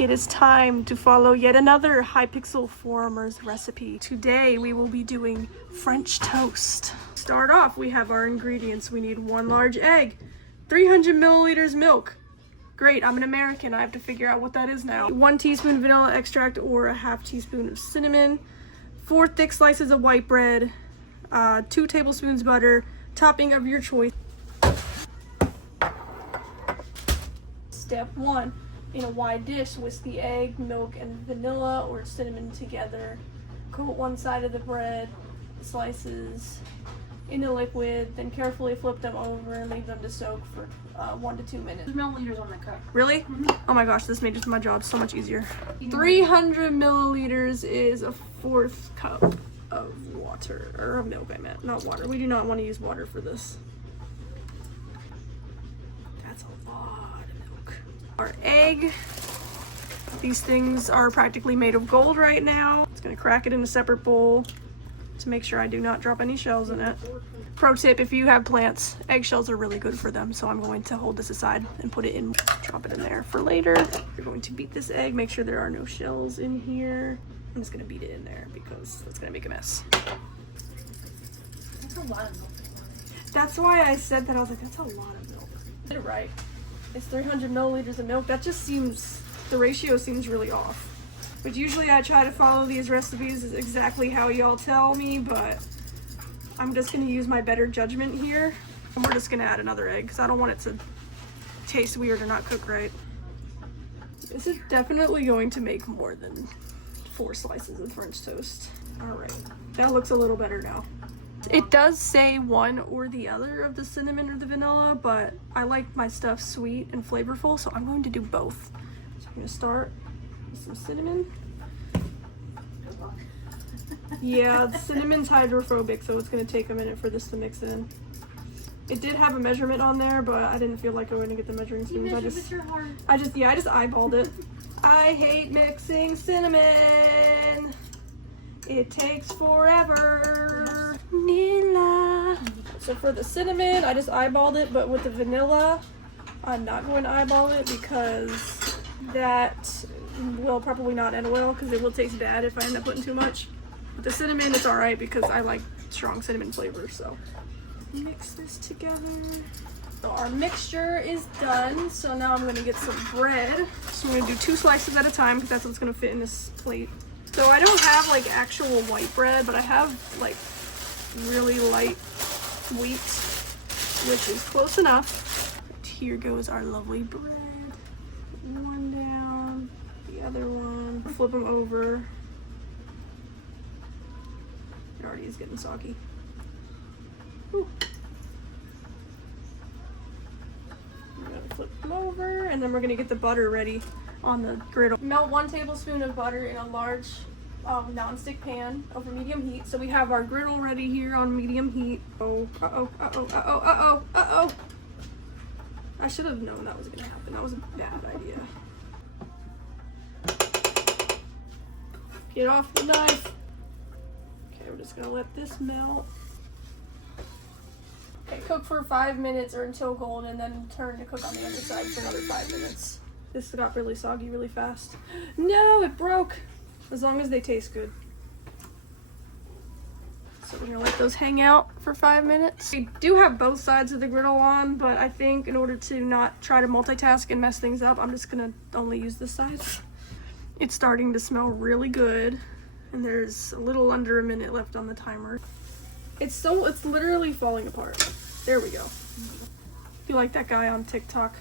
It is time to follow yet another Hypixel Forumers recipe. Today we will be doing French toast. Start off, we have our ingredients. We need 1 large egg, 300 milliliters milk. Great, I'm an American, I have to figure out what that is now. 1 teaspoon vanilla extract or a half teaspoon of cinnamon, 4 thick slices of white bread, 2 tablespoons butter, topping of your choice. Step 1. In a wide dish, whisk the egg, milk, and vanilla or cinnamon together. Coat one side of the bread slices in the liquid, then carefully flip them over and leave them to soak for 1 to 2 minutes. Milliliters on the cup. Really? Oh my gosh, this made my job so much easier. 300 milliliters is a 1/4 cup of water, or of milk I meant, not water. We do not want to use water for this. That's a lot of milk. Our egg. These things are practically made of gold right now. It's gonna crack it in a separate bowl to make sure I do not drop any shells in it. Pro tip, if you have plants, eggshells are really good for them, so I'm going to hold this aside and put it in, drop it in there for later. You're going to beat this egg, make sure there are no shells in here. I'm just gonna beat it in there because that's gonna make a mess. That's a lot of milk. That's why I said that. I was like, that's a lot of milk. Did it right. It's 300 milliliters of milk. That just seems, the ratio seems really off. But usually I try to follow these recipes exactly how y'all tell me, but I'm just gonna use my better judgment here. And we're just gonna add another egg because I don't want it to taste weird or not cook right. This is definitely going to make more than 4 slices of French toast. All right, that looks a little better now. It does say one or the other of the cinnamon or the vanilla, but I like my stuff sweet and flavorful, so I'm going to do both. So I'm gonna start with some cinnamon. Yeah, the cinnamon's hydrophobic, so it's gonna take a minute for this to mix in. It did have a measurement on there, but I didn't feel like I was gonna get the measuring spoons. I just eyeballed it. I hate mixing cinnamon. It takes forever. Vanilla. So for the cinnamon, I just eyeballed it, but with the vanilla, I'm not going to eyeball it because that will probably not end well because it will taste bad if I end up putting too much. With the cinnamon, it's alright because I like strong cinnamon flavor, so mix this together. So our mixture is done, so now I'm going to get some bread. So I'm going to do 2 slices at a time because that's what's going to fit in this plate. So I don't have like actual white bread, but I have like really light wheat, which is close enough. And here goes our lovely bread. One down, the other one. Flip them over. It already is getting soggy. Ooh. We're gonna flip them over, and then we're gonna get the butter ready on the griddle. Melt 1 tablespoon of butter in a large non-stick pan over medium heat. So we have our griddle ready here on medium heat. Uh-oh. I should have known that was gonna happen. That was a bad idea. Get off the knife. Okay, we're just gonna let this melt. Okay, cook for 5 minutes or until golden, then turn to cook on the other side for another 5 minutes. This got really soggy really fast. No, it broke. As long as they taste good. So we're gonna let those hang out for 5 minutes. We do have both sides of the griddle on, but I think in order to not try to multitask and mess things up, I'm just gonna only use this side. It's starting to smell really good, and there's a little under a minute left on the timer. It's literally falling apart. There we go. You like that guy on TikTok?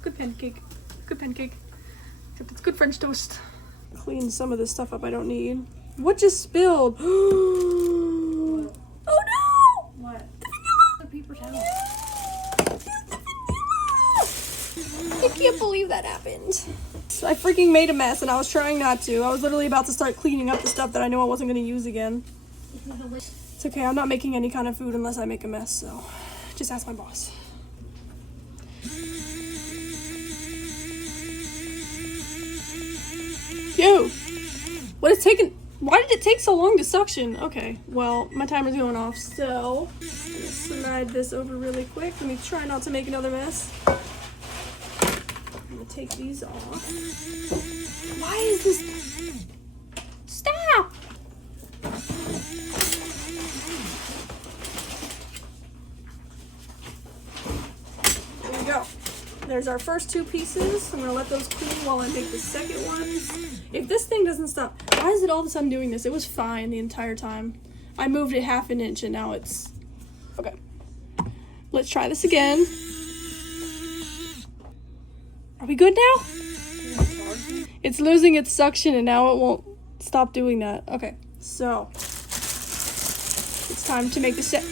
Good pancake. Good pancake. Except it's good French toast. Clean some of this stuff up I don't need. What just spilled? Oh no! What? The paper towel. I can't believe that happened. I freaking made a mess and I was trying not to. I was literally about to start cleaning up the stuff that I know I wasn't going to use again. It's okay, I'm not making any kind of food unless I make a mess, so just ask my boss. Yo! What is taking? Why did it take so long to suction? Okay, well, my timer's going off, so I'm gonna slide this over really quick. Let me try not to make another mess. I'm gonna take these off. Why is this? Stop! There we go. There's our first 2 pieces. I'm gonna let those cool while I make the second ones. If this thing doesn't stop, why is it all of a sudden doing this? It was fine the entire time. I moved it 1/2 inch and now it's, okay. Let's try this again. Are we good now? It's losing its suction and now it won't stop doing that. Okay, so it's time to make the set.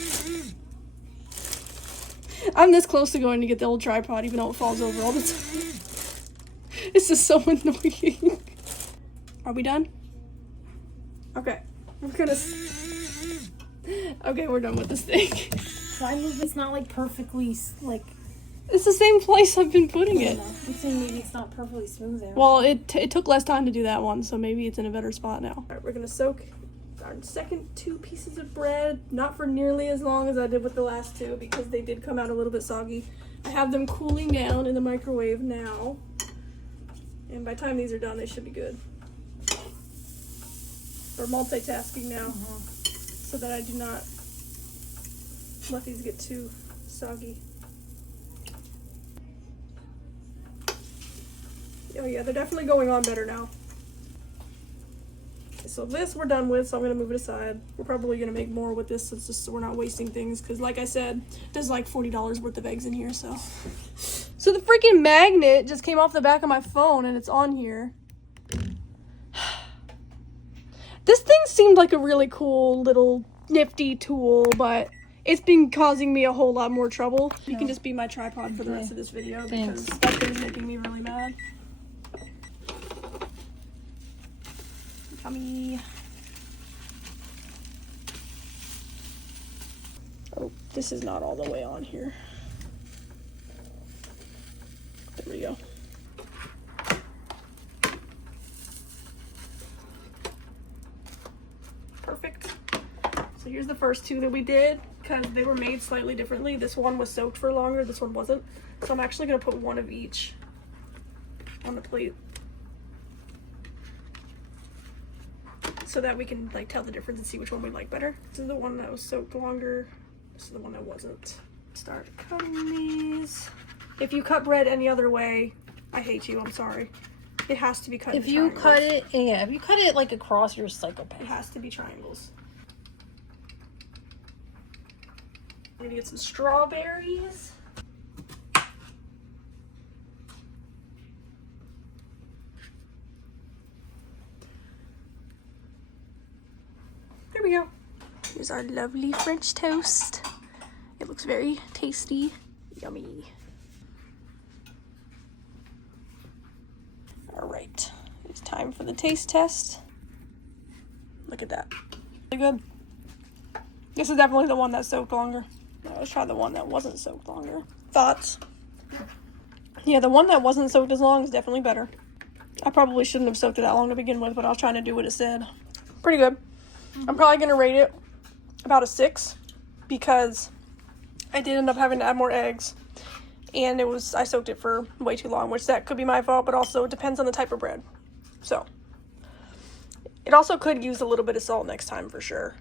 I'm this close to going to get the old tripod even though it falls over all the time. This is so annoying. Are we done? Okay, I'm gonna... Okay, we're done with this thing. Try move. It's not like perfectly like. It's the same place I've been putting it. I'm saying maybe it's not perfectly smooth there. Well, it took less time to do that one, so maybe it's in a better spot now. Alright, we're gonna soak our second 2 pieces of bread, not for nearly as long as I did with the last 2 because they did come out a little bit soggy. I have them cooling down in the microwave now, and by the time these are done, they should be good. We're multitasking now, so that I do not let these get too soggy. Oh yeah, they're definitely going on better now. Okay, so this we're done with, so I'm gonna move it aside. We're probably gonna make more with this, so we're not wasting things, because like I said, there's like $40 worth of eggs in here, so. So the freaking magnet just came off the back of my phone and it's on here. This thing seemed like a really cool little nifty tool, but it's been causing me a whole lot more trouble. You can just be my tripod for the rest of this video because that thing's making me really mad. Yummy. Oh, this is not all the way on here. There we go. Perfect. So here's the first 2 that we did because they were made slightly differently. This one was soaked for longer, this one wasn't. So I'm actually gonna put 1 of each on the plate so that we can like tell the difference and see which one we like better. This is the one that was soaked longer. This is the one that wasn't. Start cutting these. If you cut bread any other way, I hate you, I'm sorry. It has to be cut in triangles. If you cut it like across, you're a psychopath. It has to be triangles. I'm gonna get some strawberries. There we go. Here's our lovely French toast. It looks very tasty. Yummy. Alright, it's time for the taste test. Look at that. Really good. This is definitely the one that soaked longer. Now let's try the one that wasn't soaked longer. Thoughts? Yeah, the one that wasn't soaked as long is definitely better. I probably shouldn't have soaked it that long to begin with, but I was trying to do what it said. Pretty good. I'm probably going to rate it about a 6 because I did end up having to add more eggs. And I soaked it for way too long, which that could be my fault, but also it depends on the type of bread. So, it also could use a little bit of salt next time for sure.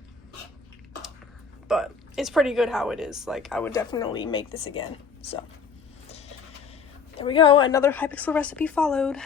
But it's pretty good how it is. Like, I would definitely make this again. So, there we go. Another Hypixel recipe followed.